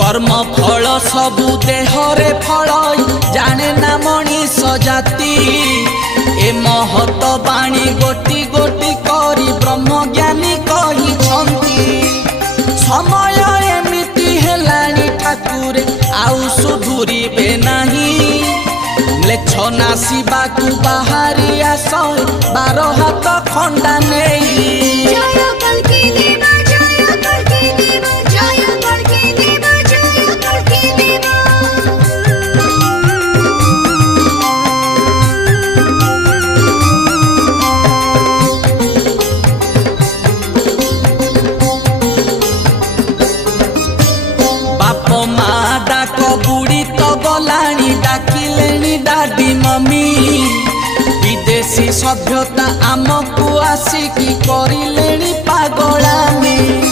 कर्म फल सबु देहरे फल जाने ना मनीष जाति ए महत बाणी गोटी गोटी करी ब्रह्म ज्ञानी कही समय एमिति हेलानी ठाकुर आउ सुधुरीबे नहीं लेछ नासिबा को बाहरी आस 12 हाथ खंडा नहीं डाडी मम्मी विदेशी सभ्यता आमको आसिकी करिलेनी पागलामी।